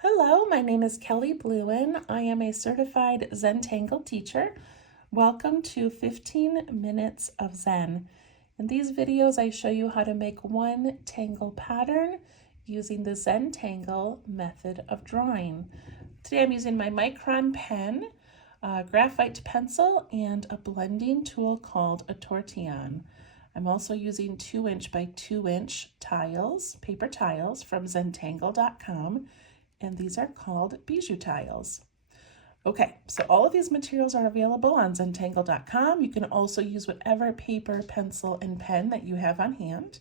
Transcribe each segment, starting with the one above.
Hello, my name is Kelly Bluen. I am a certified Zen Tangle teacher. Welcome to 15 Minutes of Zen. In these videos, I show you how to make one tangle pattern using the Zen Tangle method of drawing. Today I'm using my micron pen, a graphite pencil, and a blending tool called a tortillon. I'm also using 2" by 2" tiles, paper tiles from zentangle.com. And these are called bijou tiles. Okay, so all of these materials are available on zentangle.com. You can also use whatever paper, pencil, and pen that you have on hand.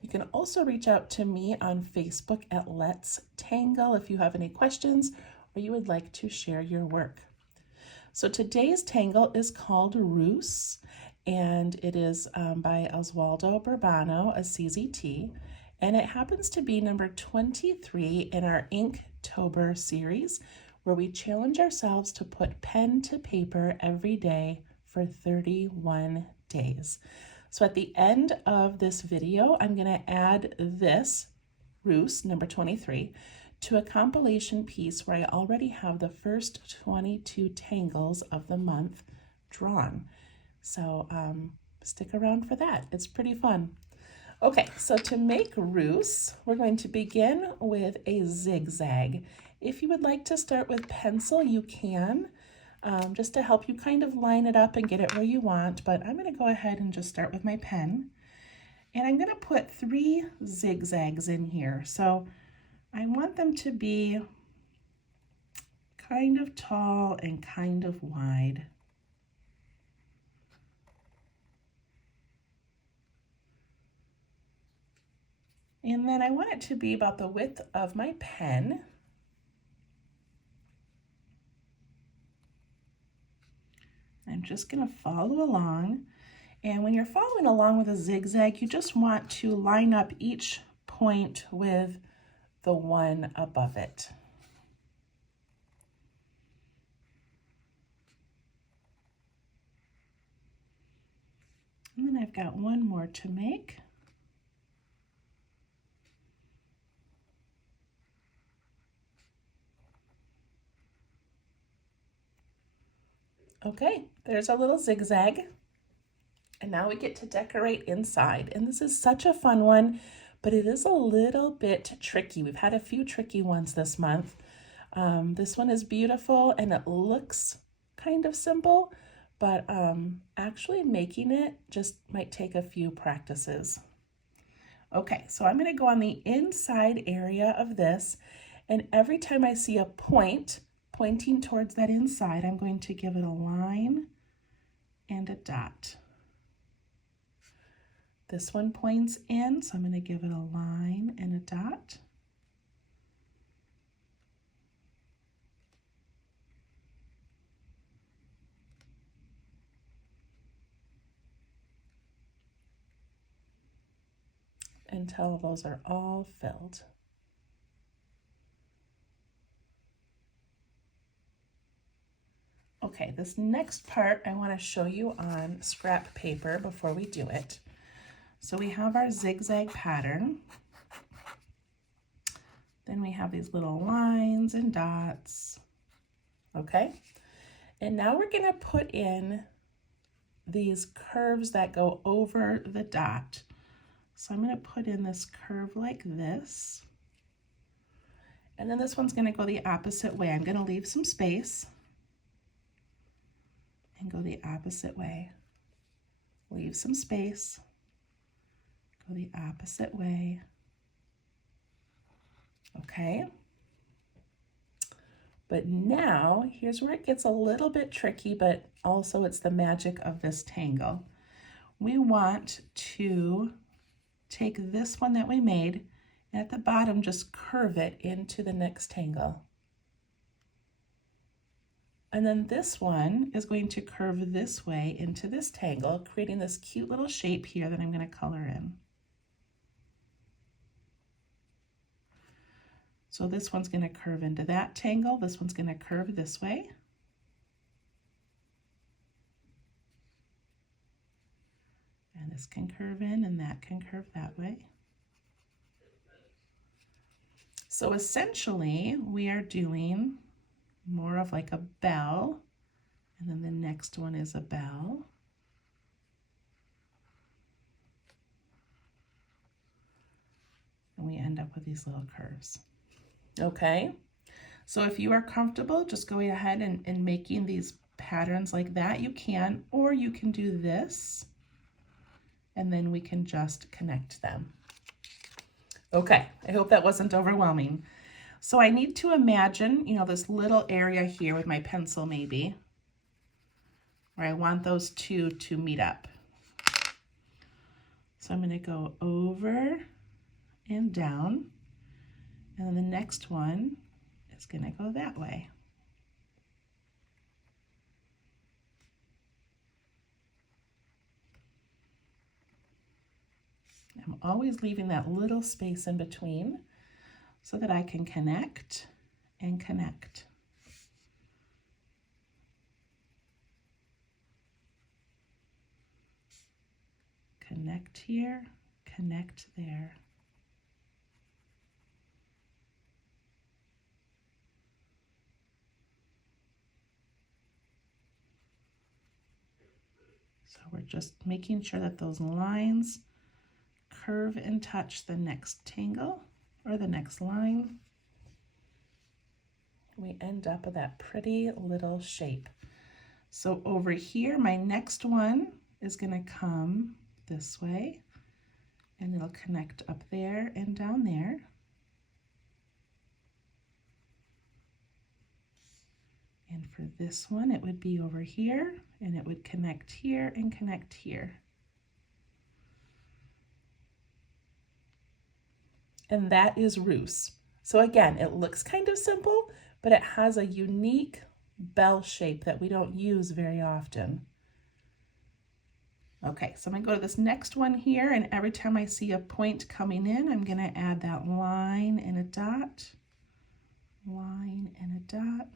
You can also reach out to me on Facebook at Let's Tangle if you have any questions or you would like to share your work. So today's tangle is called Roos, and it is by Oswaldo Burbano, a CZT. And it happens to be number 23 in our Inktober series, where we challenge ourselves to put pen to paper every day for 31 days. So at the end of this video, I'm going to add this, Roos, number 23, to a compilation piece where I already have the first 22 tangles of the month drawn. So stick around for that. It's pretty fun. Okay, so to make Roos, we're going to begin with a zigzag. If you would like to start with pencil, you can, just to help you kind of line it up and get it where you want, but I'm going to go ahead and just start with my pen. And I'm going to put 3 zigzags in here. So I want them to be kind of tall and kind of wide. And then I want it to be about the width of my pen. I'm just going to follow along. And when you're following along with a zigzag, you just want to line up each point with the one above it. And then I've got one more to make. Okay, there's our little zigzag. And now we get to decorate inside. And this is such a fun one, but it is a little bit tricky. We've had a few tricky ones this month. This one is beautiful and it looks kind of simple, but actually making it just might take a few practices. Okay, so I'm going to go on the inside area of this, and every time I see a point pointing towards that inside, I'm going to give it a line and a dot. This one points in, so I'm going to give it a line and a dot. Until those are all filled. Okay, this next part I want to show you on scrap paper before we do it. So we have our zigzag pattern. Then we have these little lines and dots. Okay, and now we're going to put in these curves that go over the dot. So I'm going to put in this curve like this. And then this one's going to go the opposite way. I'm going to leave some space and go the opposite way. Leave some space, go the opposite way. Okay. But now here's where it gets a little bit tricky, but also it's the magic of this tangle. We want to take this one that we made, and at the bottom just curve it into the next tangle. And then this one is going to curve this way into this tangle, creating this cute little shape here that I'm going to color in. So this one's going to curve into that tangle. This one's going to curve this way. And this can curve in and that can curve that way. So essentially we are doing more of like a bell, and then the next one is a bell. And we end up with these little curves. Okay, so if you are comfortable just going ahead and making these patterns like that, you can, or you can do this, and then we can just connect them. Okay, I hope that wasn't overwhelming. So I need to imagine, you know, this little area here with my pencil maybe, where I want those two to meet up. So I'm going to go over and down, and then the next one is going to go that way. I'm always leaving that little space in between so that I can connect and connect. Connect here, connect there. So we're just making sure that those lines curve and touch the next tangle or the next line. We end up with that pretty little shape. So over here, my next one is going to come this way, and it'll connect up there and down there. And for this one, it would be over here, and it would connect here and connect here. And that is Roos. So again, it looks kind of simple, but it has a unique bell shape that we don't use very often. Okay, so I'm going to go to this next one here, and every time I see a point coming in, I'm going to add that line and a dot, line and a dot.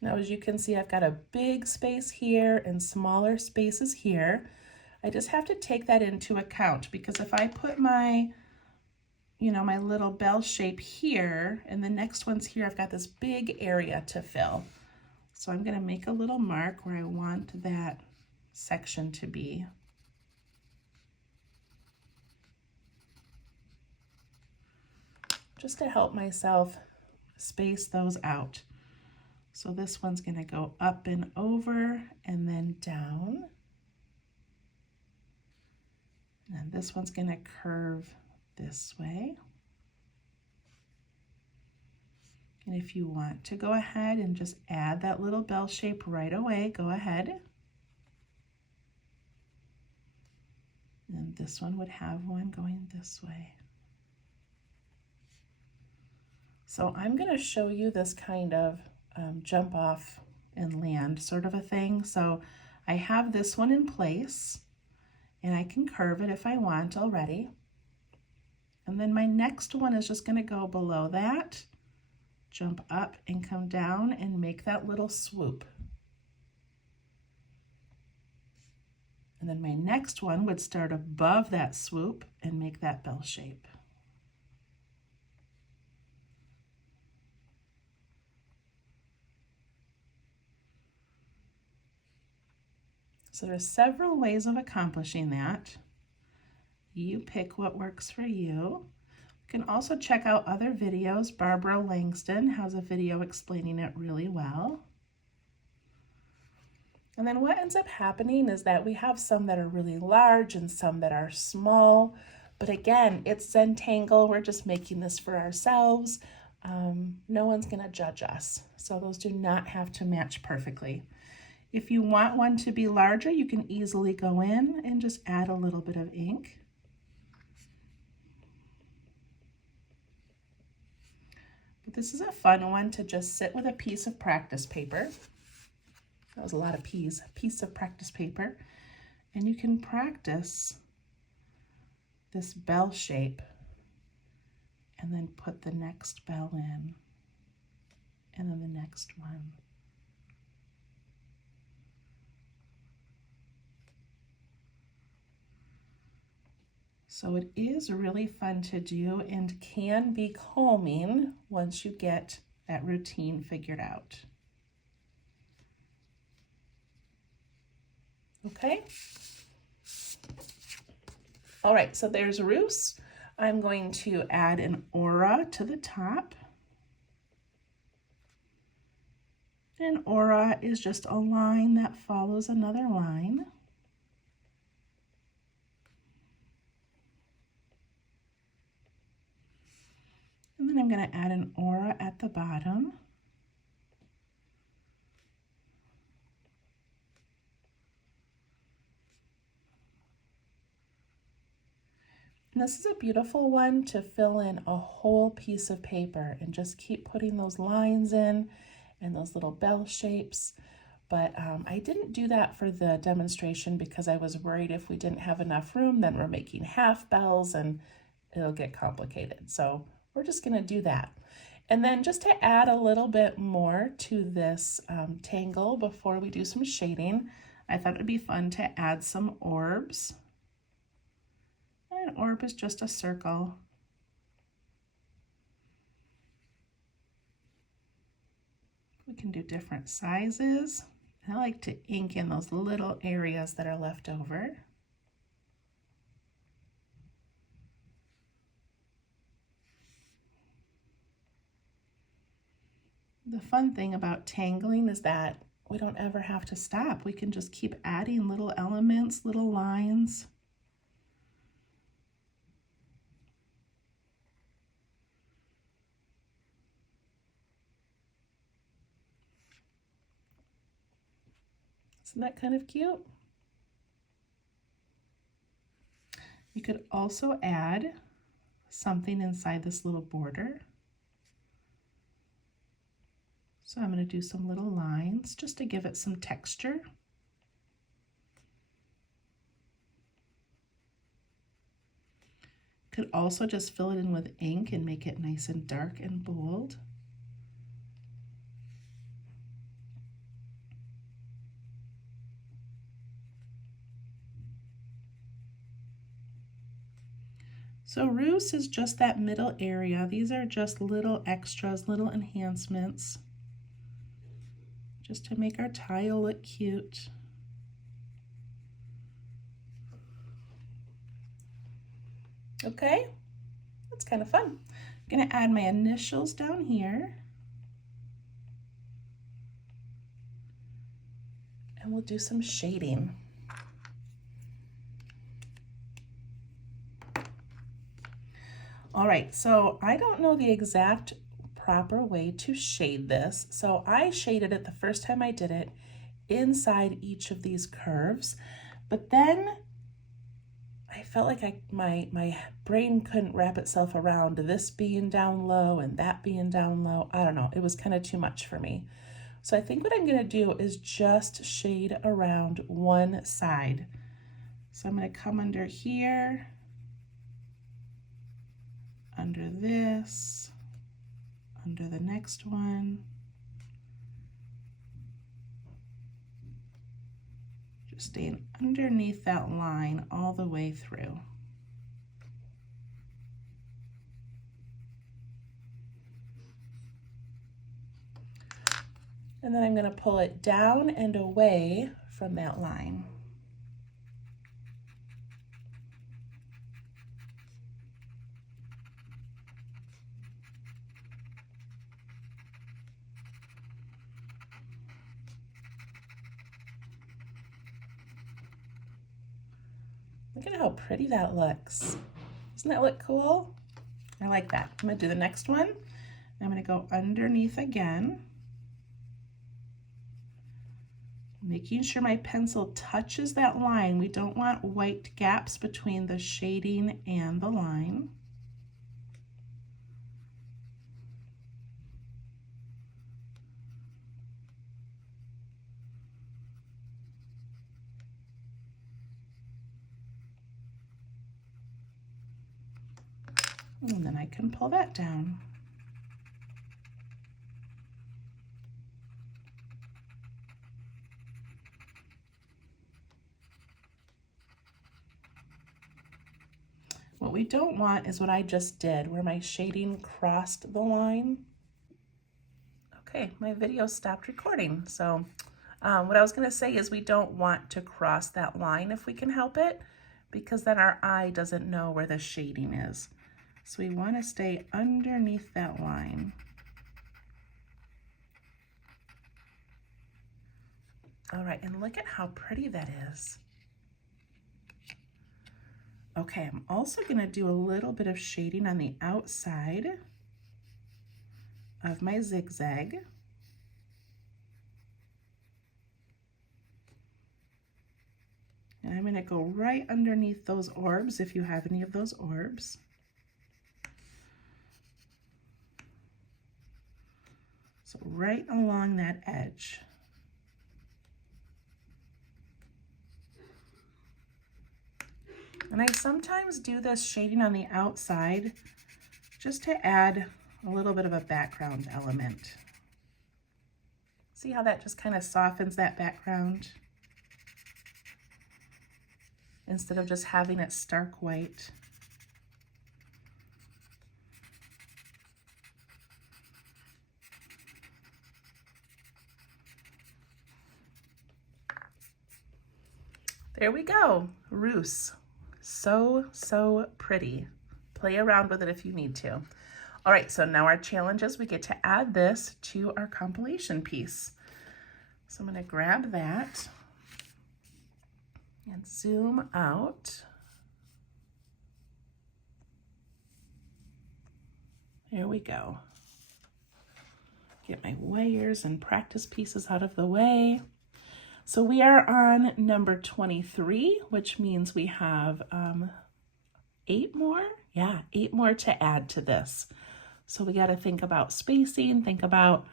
Now, as you can see, I've got a big space here and smaller spaces here. I just have to take that into account, because if I put my, you know, my little bell shape here and the next one's here, I've got this big area to fill. So I'm going to make a little mark where I want that section to be. Just to help myself space those out. So this one's going to go up and over and then down. And this one's going to curve this way. And if you want to go ahead and just add that little bell shape right away, go ahead. And this one would have one going this way. So I'm going to show you this kind of jump off and land sort of a thing. So I have this one in place, and I can curve it if I want already. And then my next one is just going to go below that, jump up and come down and make that little swoop. And then my next one would start above that swoop and make that bell shape. So there's several ways of accomplishing that. You pick what works for you. You can also check out other videos. Barbara Langston has a video explaining it really well. And then what ends up happening is that we have some that are really large and some that are small. But again, it's Zentangle. We're just making this for ourselves. No one's going to judge us. So those do not have to match perfectly. If you want one to be larger, you can easily go in and just add a little bit of ink. But this is a fun one to just sit with a piece of practice paper. That was a lot of P's, a piece of practice paper. And you can practice this bell shape and then put the next bell in, and then the next one. So it is really fun to do and can be calming once you get that routine figured out. Okay. All right, so there's Roos. I'm going to add an aura to the top. An aura is just a line that follows another line. And then I'm going to add an aura at the bottom. And this is a beautiful one to fill in a whole piece of paper and just keep putting those lines in and those little bell shapes. But I didn't do that for the demonstration because I was worried if we didn't have enough room, then we're making half bells and it'll get complicated. So we're just going to do that. And then just to add a little bit more to this tangle before we do some shading, I thought it would be fun to add some orbs. An orb is just a circle. We can do different sizes. I like to ink in those little areas that are left over. The fun thing about tangling is that we don't ever have to stop. We can just keep adding little elements, little lines. Isn't that kind of cute? You could also add something inside this little border. So I'm going to do some little lines just to give it some texture. Could also just fill it in with ink and make it nice and dark and bold. So Roos is just that middle area. These are just little extras, little enhancements, just to make our tile look cute. Okay, that's kind of fun. I'm gonna add my initials down here. And we'll do some shading. All right, so I don't know the exact proper way to shade this. So I shaded it the first time I did it inside each of these curves, but then I felt like my brain couldn't wrap itself around this being down low and that being down low. I don't know, it was kind of too much for me. So I think what I'm gonna do is just shade around one side. So I'm gonna come under here, under this, under the next one. Just staying underneath that line all the way through. And then I'm going to pull it down and away from that line. Look at how pretty that looks. Doesn't that look cool? I like that. I'm going to do the next one. I'm going to go underneath again, making sure my pencil touches that line. We don't want white gaps between the shading and the line. And then I can pull that down. What we don't want is what I just did, where my shading crossed the line. Okay, my video stopped recording. So what I was gonna say is we don't want to cross that line if we can help it, because then our eye doesn't know where the shading is. So we wanna stay underneath that line. All right, and look at how pretty that is. Okay, I'm also gonna do a little bit of shading on the outside of my zigzag. And I'm gonna go right underneath those orbs if you have any of those orbs. So right along that edge. And I sometimes do this shading on the outside just to add a little bit of a background element. See how that just kind of softens that background instead of just having it stark white. There we go, Roos. So pretty. Play around with it if you need to. All right, so now our challenge is we get to add this to our compilation piece. So I'm gonna grab that and zoom out. There we go. Get my wires and practice pieces out of the way. So we are on number 23, which means we have 8 more. Yeah, 8 more to add to this. So we got to think about spacing, think about,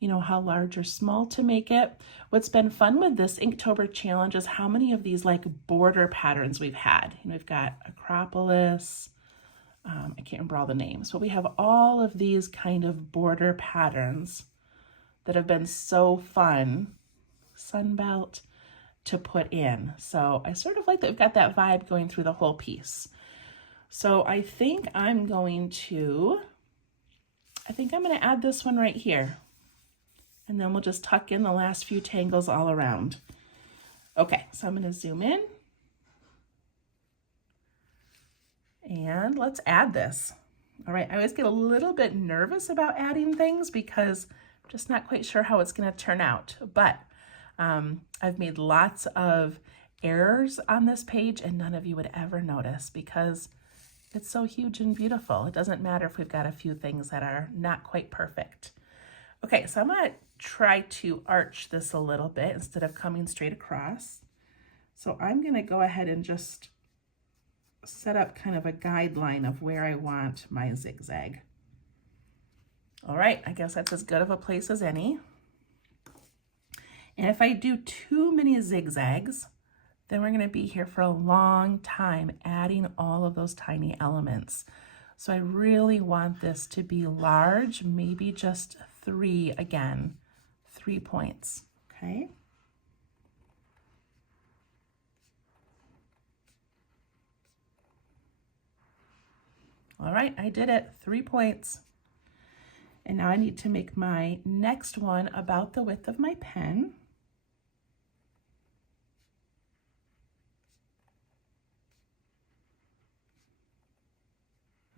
you know, how large or small to make it. What's been fun with this Inktober challenge is how many of these like border patterns we've had. You know, we've got Acropolis, I can't remember all the names, but we have all of these kind of border patterns that have been so fun, Sunbelt, to put in. So I sort of like that we've got that vibe going through the whole piece. So I think I'm going to add this one right here. And then we'll just tuck in the last few tangles all around. Okay, so I'm gonna zoom in. And let's add this. All right, I always get a little bit nervous about adding things because I'm just not quite sure how it's gonna turn out. But I've made lots of errors on this page and none of you would ever notice because it's so huge and beautiful. It doesn't matter if we've got a few things that are not quite perfect. Okay, so I'm gonna try to arch this a little bit instead of coming straight across. So I'm gonna go ahead and just set up kind of a guideline of where I want my zigzag. All right, I guess that's as good of a place as any. And if I do too many zigzags, then we're gonna be here for a long time adding all of those tiny elements. So I really want this to be large, maybe just 3 again, 3 points, okay? All right, I did it, 3 points. And now I need to make my next one about the width of my pen.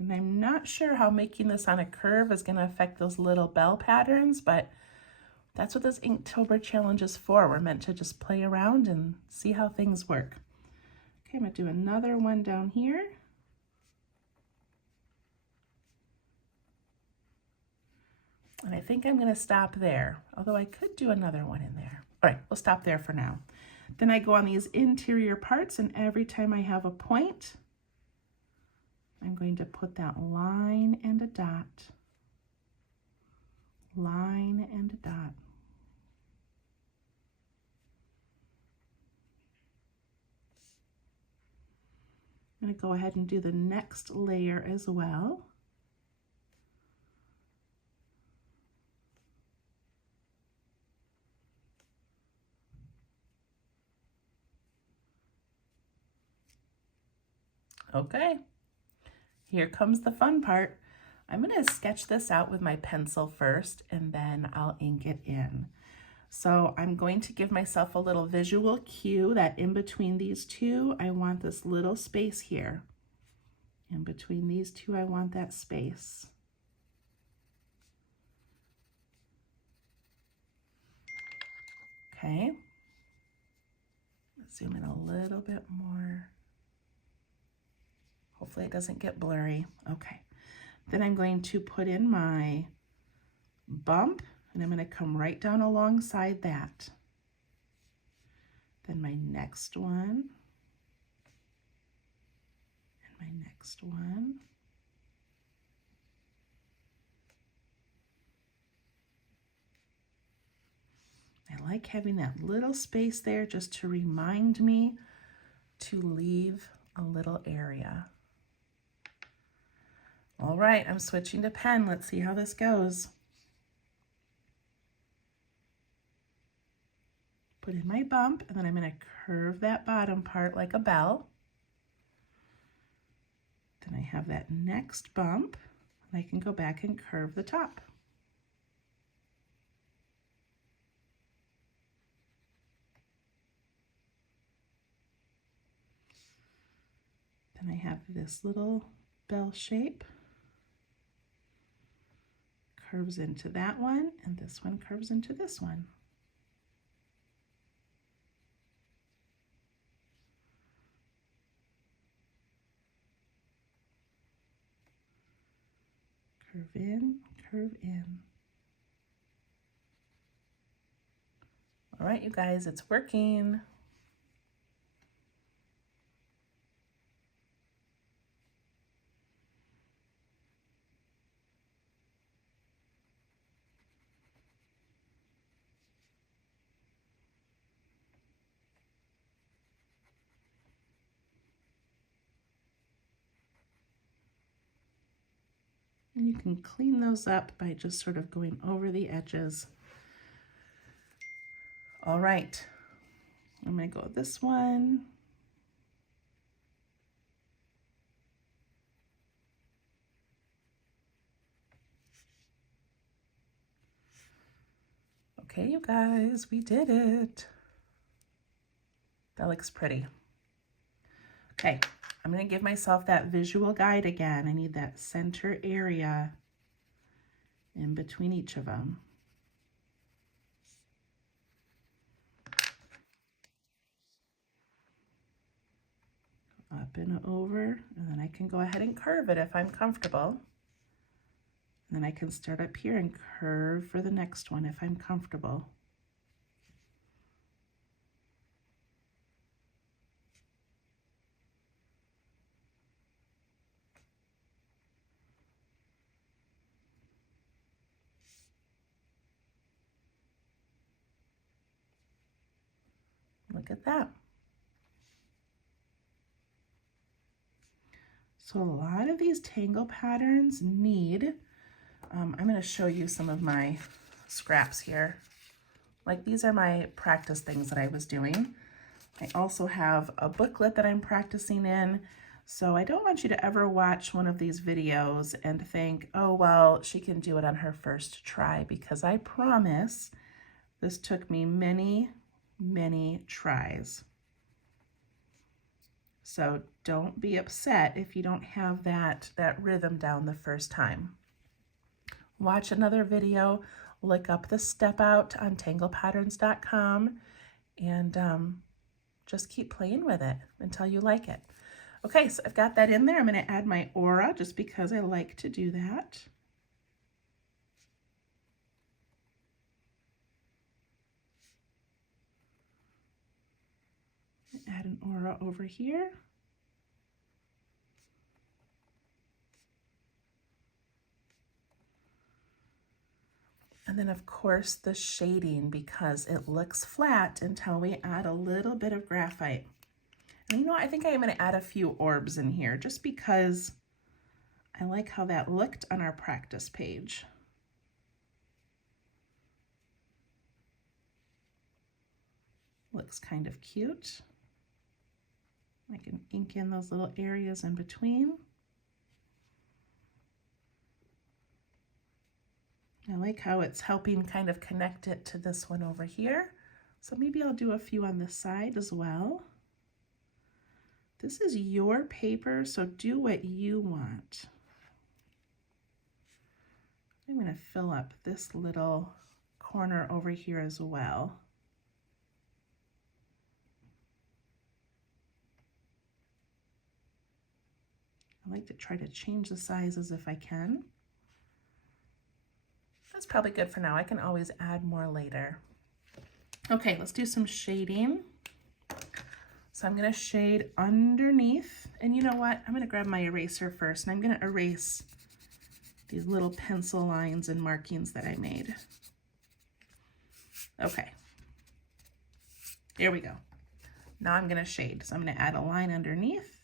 And I'm not sure how making this on a curve is gonna affect those little bell patterns, but that's what this Inktober challenge is for. We're meant to just play around and see how things work. Okay, I'm gonna do another one down here. And I think I'm gonna stop there, although I could do another one in there. All right, we'll stop there for now. Then I go on these interior parts, and every time I have a point, I'm going to put that line and a dot, line and a dot. I'm going to go ahead and do the next layer as well. Okay. Here comes the fun part. I'm going to sketch this out with my pencil first, and then I'll ink it in. So I'm going to give myself a little visual cue that in between these two, I want this little space here. In between these two, I want that space. Okay. Let's zoom in a little bit more. Hopefully it doesn't get blurry. Okay. Then I'm going to put in my bump, and I'm going to come right down alongside that. Then my next one, and my next one. I like having that little space there just to remind me to leave a little area. All right, I'm switching to pen. Let's see how this goes. Put in my bump, and then I'm going to curve that bottom part like a bell. Then I have that next bump, and I can go back and curve the top. Then I have this little bell shape. Curves into that one, and this one curves into this one. Curve in, curve in. All right, you guys, it's working. And you can clean those up by just sort of going over the edges. All right, I'm going to go with this one. Okay, you guys, we did it. That looks pretty. Okay, I'm going to give myself that visual guide again. I need that center area in between each of them. Up and over, and then I can go ahead and curve it if I'm comfortable. And then I can start up here and curve for the next one if I'm comfortable. Look at that. So a lot of these tangle patterns need, I'm going to show you some of my scraps here. Like these are my practice things that I was doing. I also have a booklet that I'm practicing in. So I don't want you to ever watch one of these videos and think, oh, well, she can do it on her first try, because I promise this took me many, many tries. So don't be upset if you don't have that rhythm down the first time. Watch another video, look up the step out on tanglepatterns.com, and just keep playing with it until you like it. Okay, so I've got that in there. I'm going to add my aura just because I like to do that. Add an aura over here. And then of course the shading, because it looks flat until we add a little bit of graphite. And you know what? I think I am going to add a few orbs in here just because I like how that looked on our practice page. Looks kind of cute. I can ink in those little areas in between. like how it's helping kind of connect it to this one over here. So maybe I'll do a few on this side as well. This is your paper, so do what you want. I'm going to fill up this little corner over here as well. I like to try to change the sizes if I can. That's probably good for now. I can always add more later. Okay, let's do some shading. So I'm going to shade underneath, and you know what? I'm going to grab my eraser first, and I'm going to erase these little pencil lines and markings that I made. Okay, here we go. Now I'm going to shade. So I'm going to add a line underneath.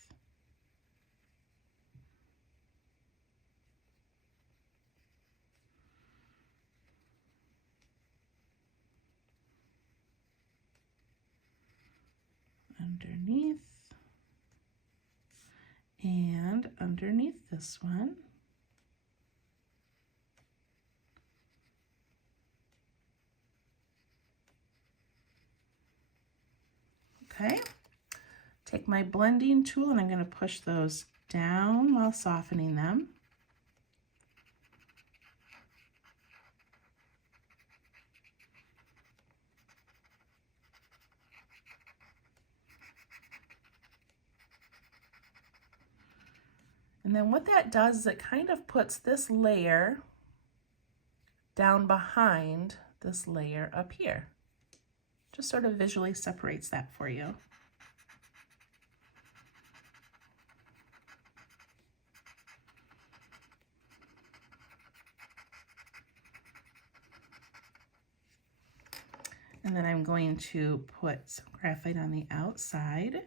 Underneath. And underneath this one. Okay, take my blending tool and I'm going to push those down while softening them. And then what that does is it kind of puts this layer down behind this layer up here. Just sort of visually separates that for you. And then I'm going to put some graphite on the outside.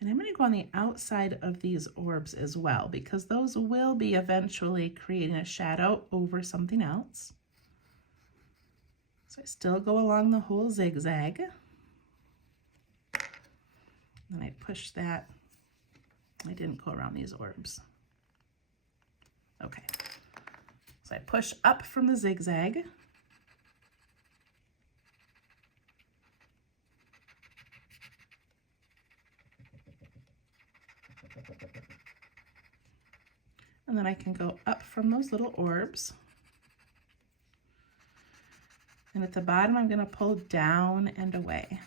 And I'm going to go on the outside of these orbs as well, because those will be eventually creating a shadow over something else. So I still go along the whole zigzag. And I push that. I didn't go around these orbs. Okay. So I push up from the zigzag. And then I can go up from those little orbs. And at the bottom, I'm going to pull down and away.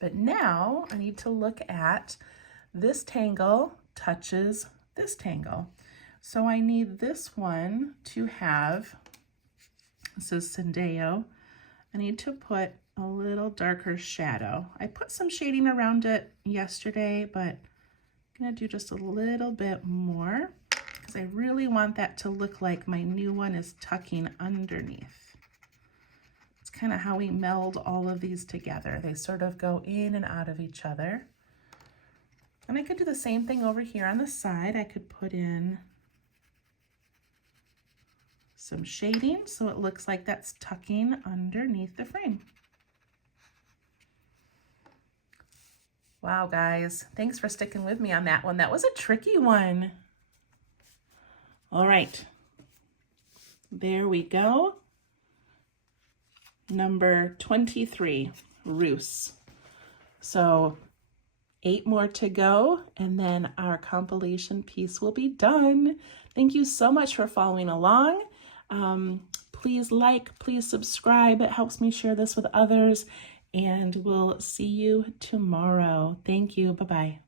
But now I need to look at this tangle touches this tangle. So I need this one to have, this is Sendeo, I need to put a little darker shadow. I put some shading around it yesterday, but I'm gonna do just a little bit more because I really want that to look like my new one is tucking underneath. It's kind of how we meld all of these together. They sort of go in and out of each other. And I could do the same thing over here on the side. I could put in some shading so it looks like that's tucking underneath the frame. Wow, guys, thanks for sticking with me on that one. That was a tricky one. All right, there we go. Number 23, Roos. So 8 more to go, and then our compilation piece will be done. Thank you so much for following along. Please like, please subscribe. It helps me share this with others. And we'll see you tomorrow. Thank you. Bye-bye.